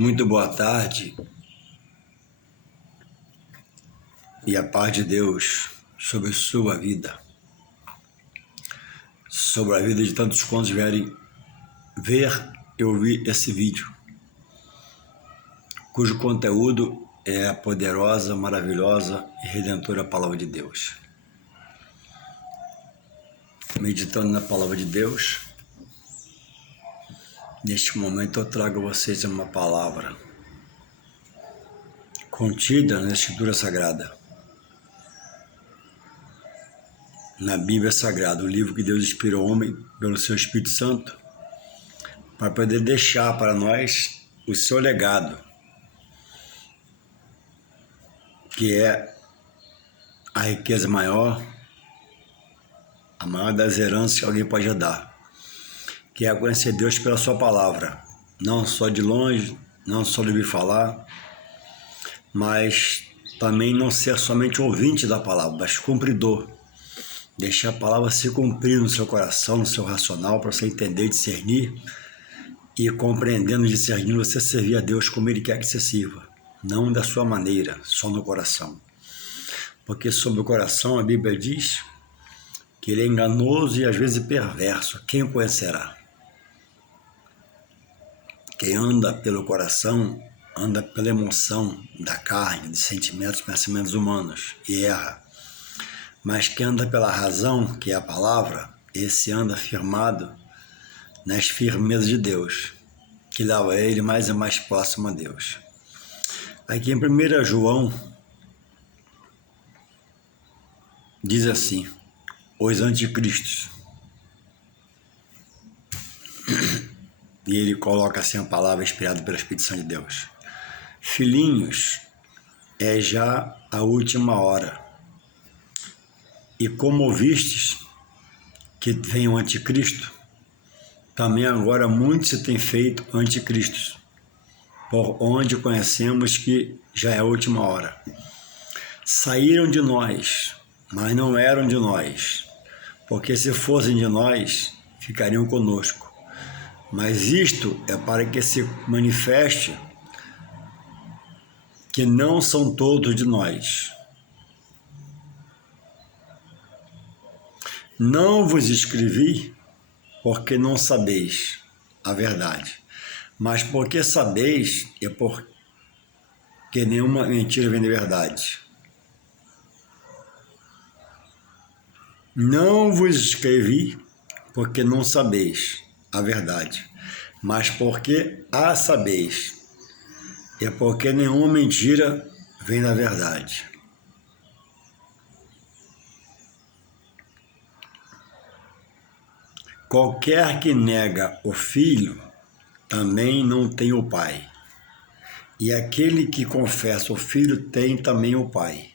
Muito boa tarde e a paz de Deus sobre sua vida, sobre a vida de tantos quantos vierem ver e ouvir esse vídeo, cujo conteúdo é a poderosa, maravilhosa e redentora Palavra de Deus. Meditando na Palavra de Deus, neste momento eu trago a vocês uma palavra contida na Escritura Sagrada, na Bíblia Sagrada, o livro que Deus inspirou ao homem pelo seu Espírito Santo, para poder deixar para nós o seu legado, que é a riqueza maior, a maior das heranças que alguém pode dar, que é conhecer Deus pela sua palavra, não só de longe, não só de ouvir falar, mas também não ser somente ouvinte da palavra, mas cumpridor. Deixar a palavra se cumprir no seu coração, no seu racional, para você entender, discernir, e compreendendo, discernindo, você servir a Deus como Ele quer que você sirva, não da sua maneira, só no coração. Porque sobre o coração a Bíblia diz que ele é enganoso e às vezes perverso. Quem o conhecerá? Quem anda pelo coração, anda pela emoção da carne, de sentimentos, pensamentos humanos, e erra. Mas quem anda pela razão, que é a palavra, esse anda firmado nas firmezas de Deus, que leva ele mais e mais próximo a Deus. Aqui em 1 João, diz assim, os anticristos. E ele coloca assim a palavra inspirada pela Espírito Santo de Deus. Filhinhos, é já a última hora. E como ouvistes que vem o anticristo, também agora muitos se têm feito anticristos, por onde conhecemos que já é a última hora. Saíram de nós, mas não eram de nós, porque se fossem de nós, ficariam conosco. Mas isto é para que se manifeste que não são todos de nós. Não vos escrevi porque não sabeis a verdade, mas porque sabeis e porque nenhuma mentira vem da verdade. Não vos escrevi porque não sabeis a verdade, mas porque a sabeis e porque nenhuma mentira vem da verdade. Qualquer que nega o Filho, também não tem o Pai. E aquele que confessa o Filho tem também o Pai.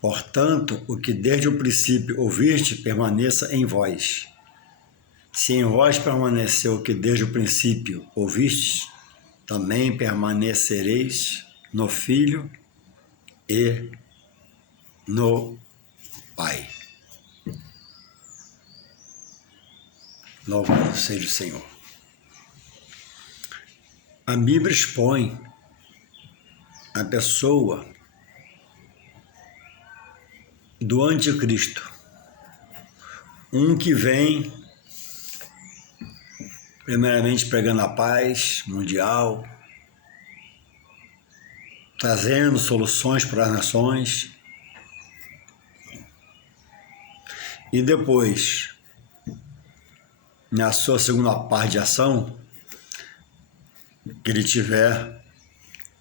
Portanto, o que desde o princípio ouviste, permaneça em vós. Se em vós permaneceu o que desde o princípio ouvistes, também permanecereis no Filho e no Pai. Louvado seja o Senhor. A Bíblia expõe a pessoa do anticristo, um que vem primeiramente pregando a paz mundial, trazendo soluções para as nações, e depois, na sua segunda parte de ação, que ele tiver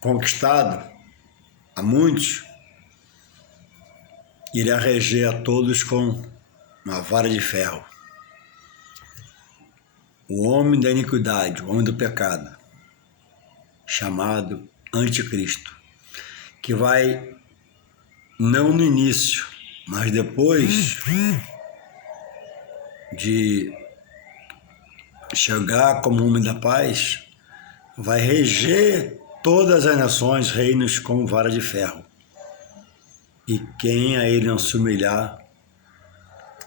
conquistado a muitos, irá reger a todos com uma vara de ferro. O homem da iniquidade, o homem do pecado, chamado Anticristo, que vai, não no início, mas depois de chegar como homem da paz, vai reger todas as nações, reinos com vara de ferro. E quem a ele não se humilhar,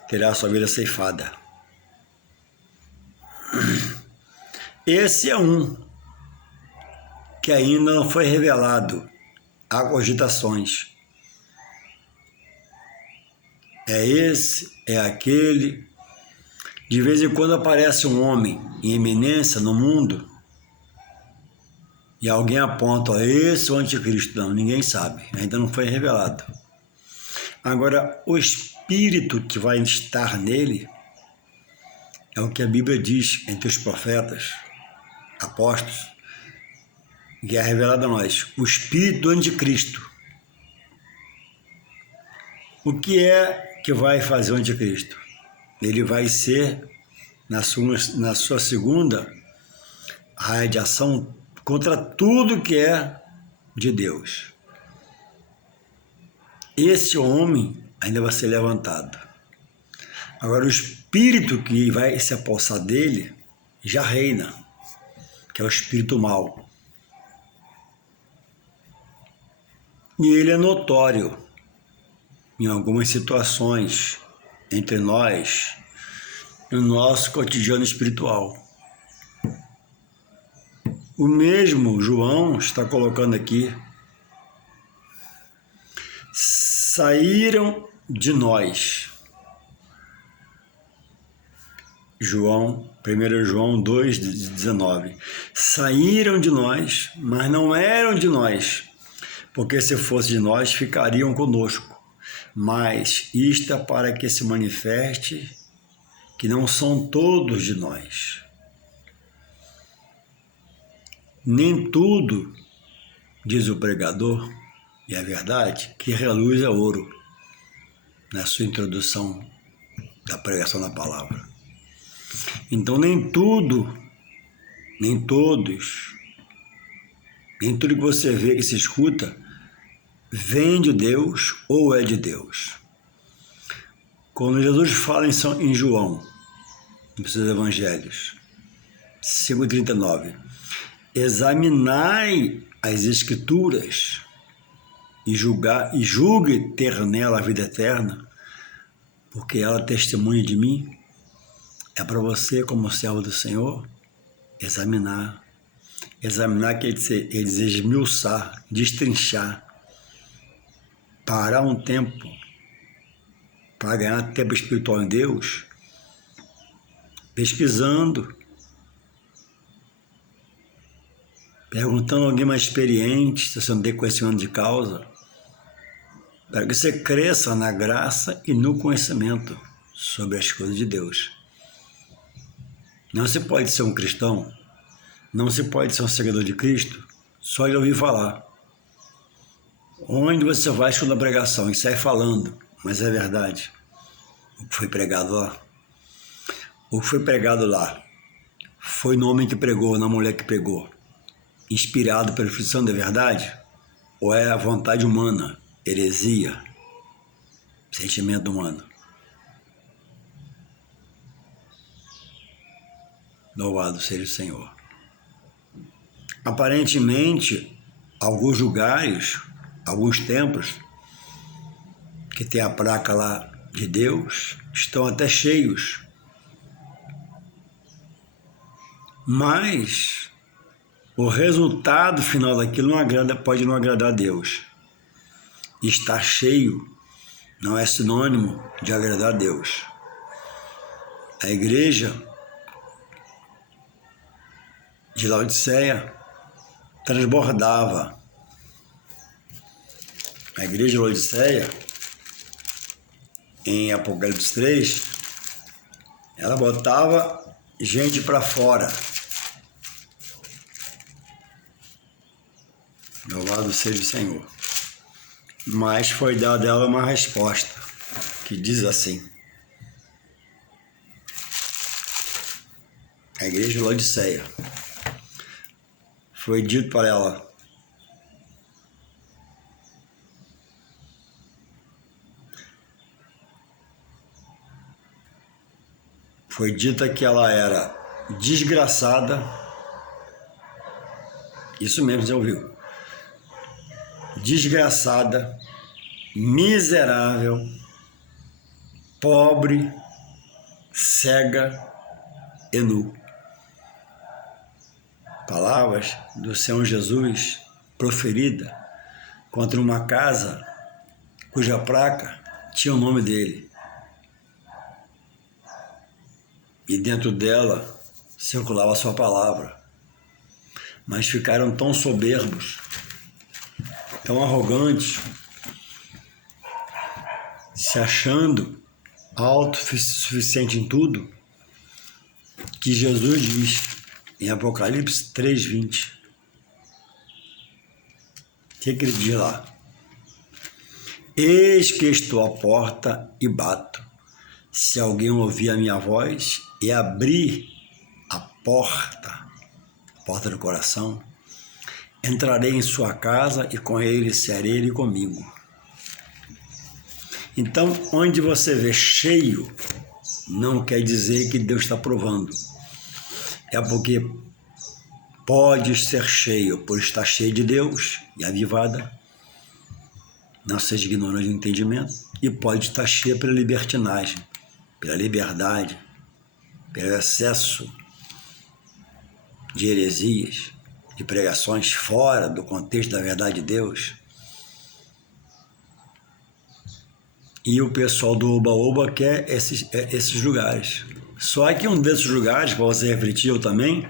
terá a sua vida ceifada. Esse é um que ainda não foi revelado. Há cogitações. É esse, é aquele. De vez em quando aparece um homem em eminência no mundo e alguém aponta, ó, esse é o anticristo. Não, ninguém sabe, ainda não foi revelado. Agora, o espírito que vai estar nele é o que a Bíblia diz entre os profetas, apóstolos, que é revelado a nós, o espírito do anticristo. O que é que vai fazer o anticristo? Ele vai ser, na sua segunda raia de ação, contra tudo que é de Deus. Esse homem ainda vai ser levantado. Agora, o espírito que vai se apossar dele já reina, que é o espírito mau. E ele é notório em algumas situações entre nós, no nosso cotidiano espiritual. O mesmo João está colocando aqui. Saíram de nós. João, 1 João 2,19. Saíram de nós, mas não eram de nós, porque se fosse de nós, ficariam conosco. Mas isto é para que se manifeste que não são todos de nós. Nem tudo, diz o pregador, e é verdade, que reluz é ouro, na sua introdução da pregação da palavra. Então nem tudo, nem todos, nem tudo que você vê, que se escuta, vem de Deus ou é de Deus. Quando Jesus fala em João, nos seus evangelhos, 5,39, examinai as Escrituras e julgue ter nela a vida eterna, porque ela testemunha de mim. É para você, como servo do Senhor, examinar. Examinar quer dizer esmiuçar, destrinchar, parar um tempo para ganhar tempo espiritual em Deus, pesquisando, perguntando a alguém mais experiente, se você não tem conhecimento de causa, para que você cresça na graça e no conhecimento sobre as coisas de Deus. Não se pode ser um cristão, não se pode ser um seguidor de Cristo só de ouvir falar. Onde você vai estudar pregação e sai falando, mas é verdade. O que foi pregado lá? O que foi pregado lá foi no homem que pregou, na mulher que pregou, inspirado pela Espírito Santo de verdade? Ou é a vontade humana, heresia, sentimento humano? Louvado seja o Senhor. Aparentemente, alguns lugares, alguns templos, que tem a placa lá de Deus, estão até cheios. Mas o resultado final daquilo pode não agradar a Deus. Estar cheio não é sinônimo de agradar a Deus. A igreja de Laodiceia transbordava. A igreja de Laodiceia, em Apocalipse 3, ela botava gente para fora. Louvado seja o Senhor. Mas foi dada a ela uma resposta, que diz assim: a igreja de Laodiceia, foi dito para ela: foi dita que ela era desgraçada, isso mesmo, já ouviu? Desgraçada, miserável, pobre, cega e nu. palavras do Senhor Jesus proferida contra uma casa cuja placa tinha o nome dele. E dentro dela circulava a sua palavra. Mas ficaram tão soberbos, tão arrogantes, se achando autossuficiente em tudo, que Jesus diz em Apocalipse 3:20. O que ele diz lá? Eis que estou à porta e bato. Se alguém ouvir a minha voz e abrir a porta do coração, entrarei em sua casa e com ele serei ele comigo. Então, onde você vê cheio, não quer dizer que Deus está provando. É porque pode ser cheio por estar cheio de Deus e avivada, não seja ignorante do entendimento, e pode estar cheia pela libertinagem, pela liberdade, pelo excesso de heresias, de pregações fora do contexto da verdade de Deus. E o pessoal do Oba-Oba quer esses lugares. Só que um desses lugares, para você refletir, eu também,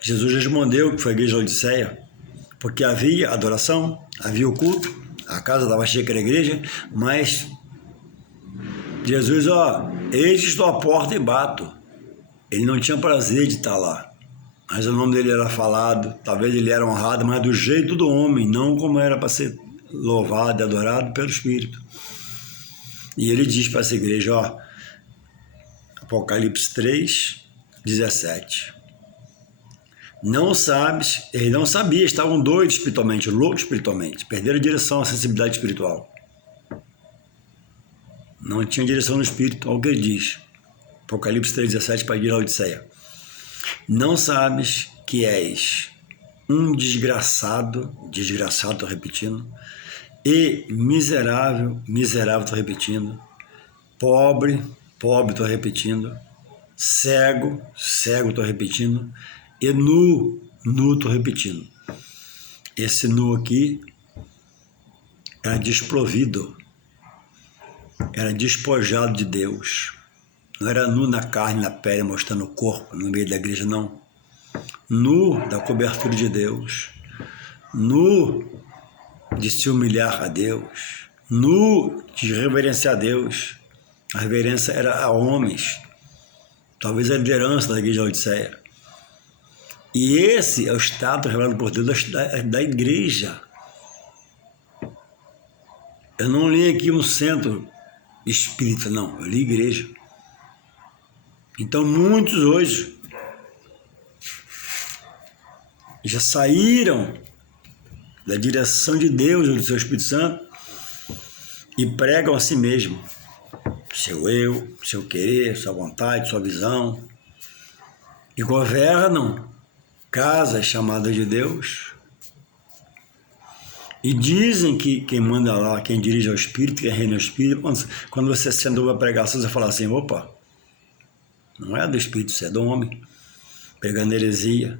Jesus respondeu que foi a igreja de Laodiceia, porque havia adoração, havia o culto, a casa estava cheia que era a igreja, mas Jesus, eis que estou à porta e bato. Ele não tinha prazer de estar lá, mas o nome dele era falado, talvez ele era honrado, mas do jeito do homem, não como era para ser louvado e adorado pelo Espírito. E ele diz para essa igreja, Apocalipse 3:17. Não sabes, eles não sabiam, estavam doidos espiritualmente, loucos espiritualmente, perderam a direção, a sensibilidade espiritual. Não tinha direção no espírito, olha o que ele diz. Apocalipse 3:17 para a igreja de Laodiceia. Não sabes que és um desgraçado, estou repetindo, e miserável, estou repetindo, pobre, estou repetindo, cego, estou repetindo, e nu, estou repetindo. Esse nu aqui era desprovido, era despojado de Deus. Não era nu na carne, na pele, mostrando o corpo no meio da igreja, não. Nu da cobertura de Deus. Nu de se humilhar a Deus. Nu de reverenciar a Deus. A reverência era a homens. Talvez a liderança da igreja de Laodiceia. E esse é o estado revelado por Deus da igreja. Eu não li aqui um centro espírita, não. Eu li igreja. Então, muitos hoje já saíram da direção de Deus, do seu Espírito Santo, e pregam a si mesmo. Seu eu, seu querer, sua vontade, sua visão. E governam casas chamadas de Deus. E dizem que quem manda lá, quem dirige ao Espírito, quem reina ao Espírito, quando você senta uma pregação, você fala assim, opa, não é do Espírito, você é do homem, pregando heresia.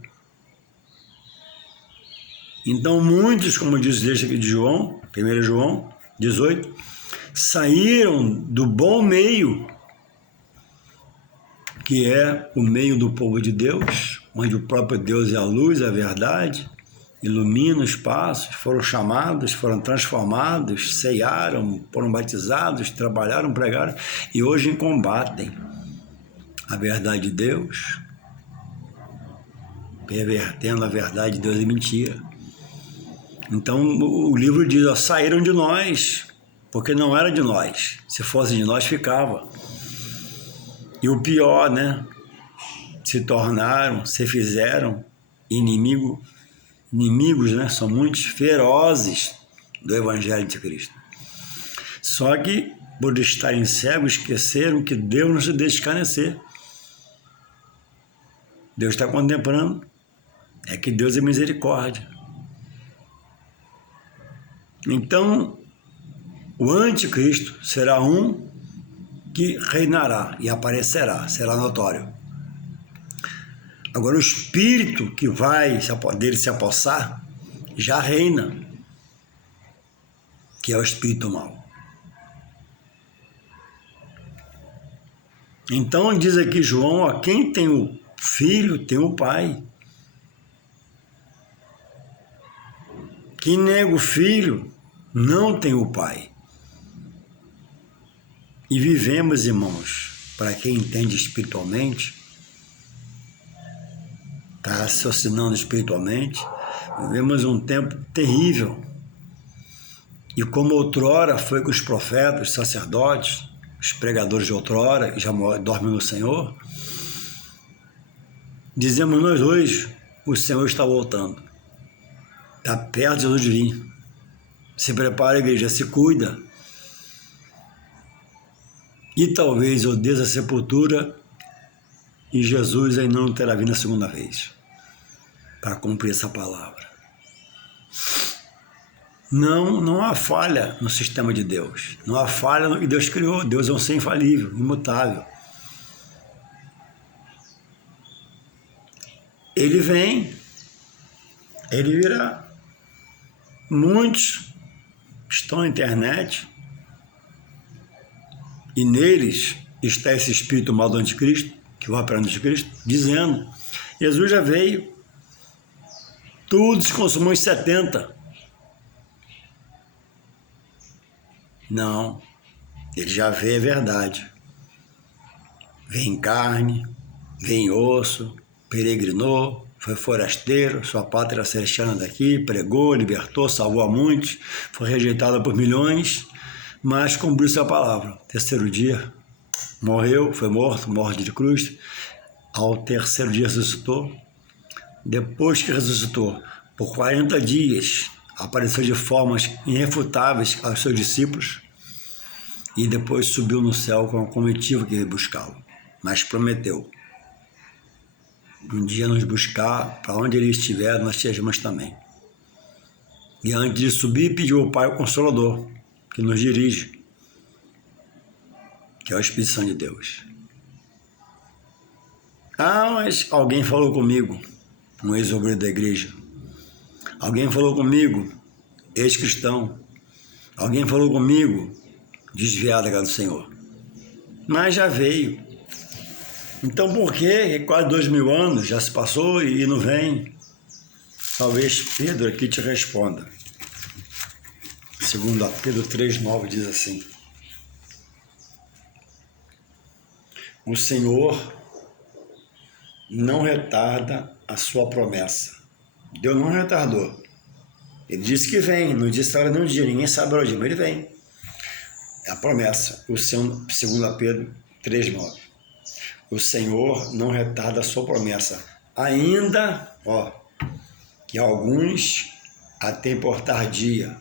Então muitos, como diz o texto aqui de João, 1 João 18, saíram do bom meio, que é o meio do povo de Deus, onde o próprio Deus é a luz, a verdade, ilumina os passos, foram chamados, foram transformados, ceiaram, foram batizados, trabalharam, pregaram, e hoje combatem a verdade de Deus, pervertendo a verdade de Deus em mentira. Então o livro diz, saíram de nós, porque não era de nós. Se fosse de nós, ficava. E o pior, se tornaram, se fizeram inimigos, são muitos ferozes do Evangelho de Cristo. Só que, por estarem cegos, esqueceram que Deus não se deixa escarnecer. Deus está contemplando, é que Deus é misericórdia. Então, o anticristo será um que reinará e aparecerá, será notório. Agora o espírito que vai dele se apossar já reina, que é o espírito mau. Então diz aqui João, ó, quem tem o filho tem o pai. Quem nega o filho não tem o pai. E vivemos, irmãos, para quem entende espiritualmente, está raciocinando espiritualmente, vivemos um tempo terrível. E como outrora foi com os profetas, os sacerdotes, os pregadores de outrora, que já dormem no Senhor, dizemos nós hoje, o Senhor está voltando. Está perto de Jesus vir. Se prepara, igreja, se cuida. E talvez eu desça a sepultura e Jesus ainda não terá vindo a segunda vez para cumprir essa palavra. Não há falha no sistema de Deus. Não há falha no que Deus criou. Deus é um ser infalível, imutável. Ele vem, ele virá. Muitos estão na internet e neles está esse espírito mal do anticristo, que vai para o anticristo, dizendo, Jesus já veio, tudo se consumou em 70. Não, ele já veio, é verdade. Vem em carne, vem em osso, peregrinou, foi forasteiro, sua pátria celestial daqui, pregou, libertou, salvou a muitos, foi rejeitado por milhões, mas cumpriu sua palavra. Terceiro dia, morreu, foi morto, morte de cruz. Ao terceiro dia ressuscitou. Depois que ressuscitou, por 40 dias, apareceu de formas irrefutáveis aos seus discípulos e depois subiu no céu com a comitiva que veio buscá-lo. Mas prometeu um dia nos buscar, para onde ele estiver, nós estejamos também. E antes de subir, pediu ao Pai o Consolador, que nos dirige, que é o Espírito Santo de Deus. Ah, mas alguém falou comigo, um ex-obreiro da igreja. Alguém falou comigo, ex-cristão. Alguém falou comigo, desviado da casa do Senhor. Mas já veio. Então por que quase 2000 anos já se passou e não vem? Talvez Pedro aqui te responda. Segundo Pedro 3,9 diz assim: o Senhor não retarda a sua promessa. Deus não retardou. Ele disse que vem, não disse a hora nem um dia, ninguém sabe a hora do dia, mas ele vem. É a promessa, o Senhor, segundo Pedro 3,9. O Senhor não retarda a sua promessa, ainda, que alguns a tem por tardia,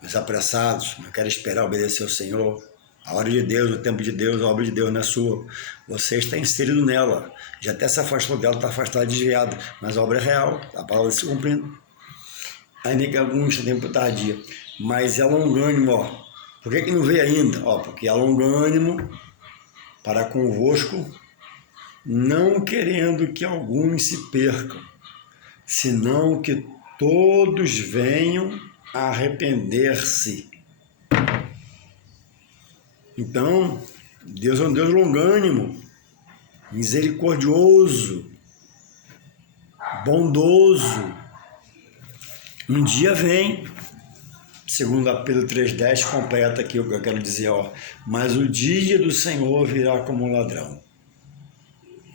os apressados, não querem esperar obedecer ao Senhor. A hora de Deus, o tempo de Deus, a obra de Deus não é sua. Você está inserido nela. Já até se afastou dela, está afastado, desviado. Mas a obra é real, a palavra se cumprindo. Ainda que alguns têm por tardia. Mas é longânimo, Por que não veio ainda? Porque é longânimo para convosco, não querendo que alguns se percam, senão que todos venham a arrepender-se. Então, Deus é um Deus longânimo, misericordioso, bondoso. Um dia vem, segundo Pedro 3,10, completa aqui o que eu quero dizer, mas o dia do Senhor virá como um ladrão,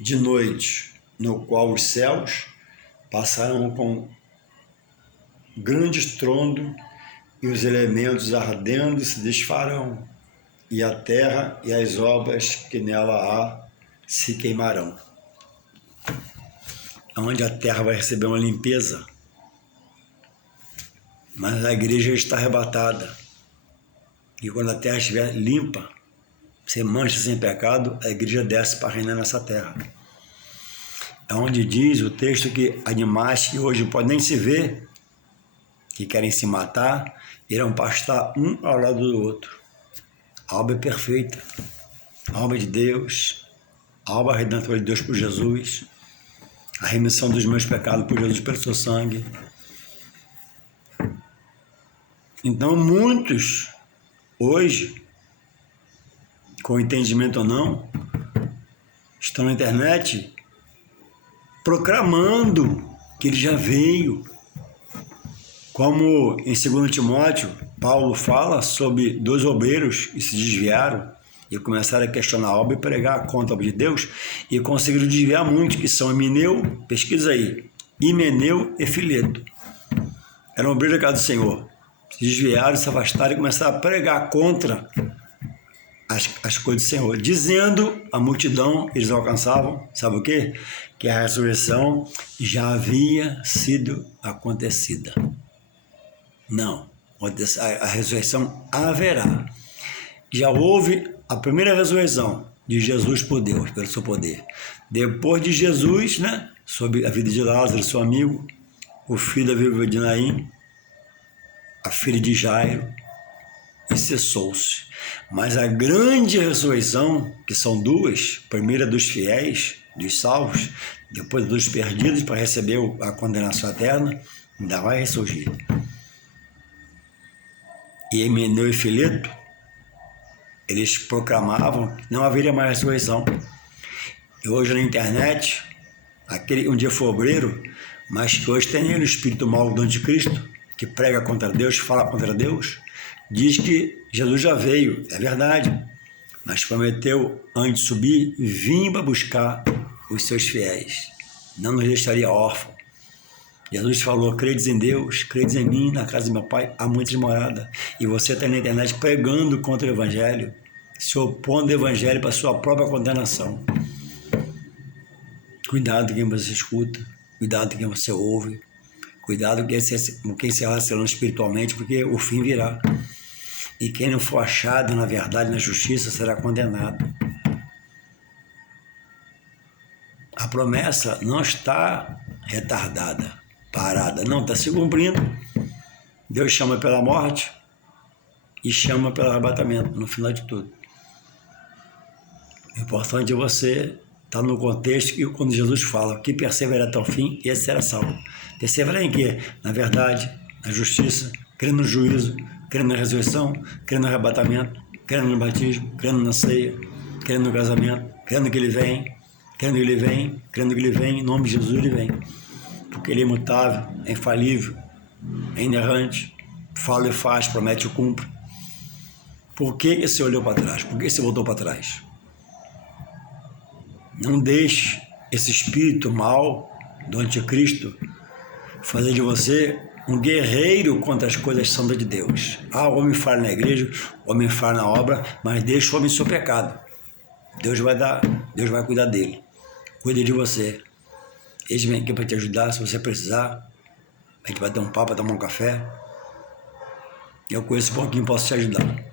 de noite, no qual os céus passarão com grande estrondo e os elementos ardendo se desfarão, e a terra e as obras que nela há se queimarão. Onde a terra vai receber uma limpeza, mas a igreja está arrebatada. E quando a terra estiver limpa, sem mancha, sem pecado, a igreja desce para reinar nessa terra. É onde diz o texto que animais que hoje podem nem se ver, que querem se matar, irão pastar um ao lado do outro. A obra é perfeita, a obra de Deus, a obra redentora de Deus por Jesus, a remissão dos meus pecados por Jesus, pelo seu sangue. Então, muitos, hoje, com entendimento ou não, estão na internet proclamando que ele já veio. Como em 2 Timóteo, Paulo fala sobre 2 obreiros que se desviaram e começaram a questionar a obra e pregar contra a obra de Deus, e conseguiram desviar muitos, que são Himeneu, pesquisa aí, Himeneu e Fileto. Eram obreiros da casa do Senhor. Se desviaram, se afastaram e começaram a pregar contra as coisas do Senhor, dizendo a multidão, eles alcançavam, sabe o quê? Que a ressurreição já havia sido acontecida. Não, a ressurreição haverá. Já houve a primeira ressurreição de Jesus por Deus, pelo seu poder. Depois de Jesus, né, sobre a vida de Lázaro, seu amigo, o filho da viúva de Naim, a filha de Jairo, e cessou-se. Mas a grande ressurreição, que são duas, primeira dos fiéis, dos salvos, depois dos perdidos para receber a condenação eterna, ainda vai ressurgir. E Himeneu e Fileto, eles proclamavam que não haveria mais ressurreição. E hoje na internet, aquele um dia foi obreiro, mas que hoje tem nele o espírito mau do anticristo, que prega contra Deus, fala contra Deus, diz que Jesus já veio, é verdade, mas prometeu, antes de subir, vir para buscar os seus fiéis, não nos deixaria órfãos. Jesus falou, credes em Deus, credes em mim, na casa do meu Pai há muitas moradas, e você está na internet pregando contra o Evangelho, se opondo ao Evangelho para a sua própria condenação. Cuidado com quem você escuta, cuidado com quem você ouve, cuidado com quem se relaciona espiritualmente, porque o fim virá. E quem não for achado na verdade, na justiça, será condenado. A promessa não está retardada, parada, não, está se cumprindo. Deus chama pela morte e chama pelo arrebatamento, no final de tudo. O importante é você estar no contexto que quando Jesus fala que perseverar até o fim, esse será salvo. Perseverar em quê? Na verdade, na justiça, crendo no juízo, crendo na ressurreição, crendo no arrebatamento, crendo no batismo, crendo na ceia, crendo no casamento, crendo que ele vem, crendo que ele vem, crendo que ele vem, em nome de Jesus ele vem. Porque ele é imutável, é infalível, é inerrante, fala e faz, promete e cumpre. Por que você olhou para trás? Por que você voltou para trás? Não deixe esse espírito mau do anticristo fazer de você um guerreiro contra as coisas santas de Deus. Ah, o homem falha na igreja, o homem falha na obra, mas deixa o homem seu pecado. Deus vai cuidar dele. Cuida de você. Eles vêm aqui para te ajudar, se você precisar. A gente vai dar um papo, tomar um café. Eu conheço um pouquinho, posso te ajudar.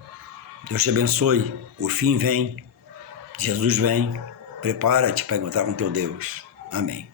Deus te abençoe. O fim vem. Jesus vem. Prepara-te para encontrar com teu Deus. Amém.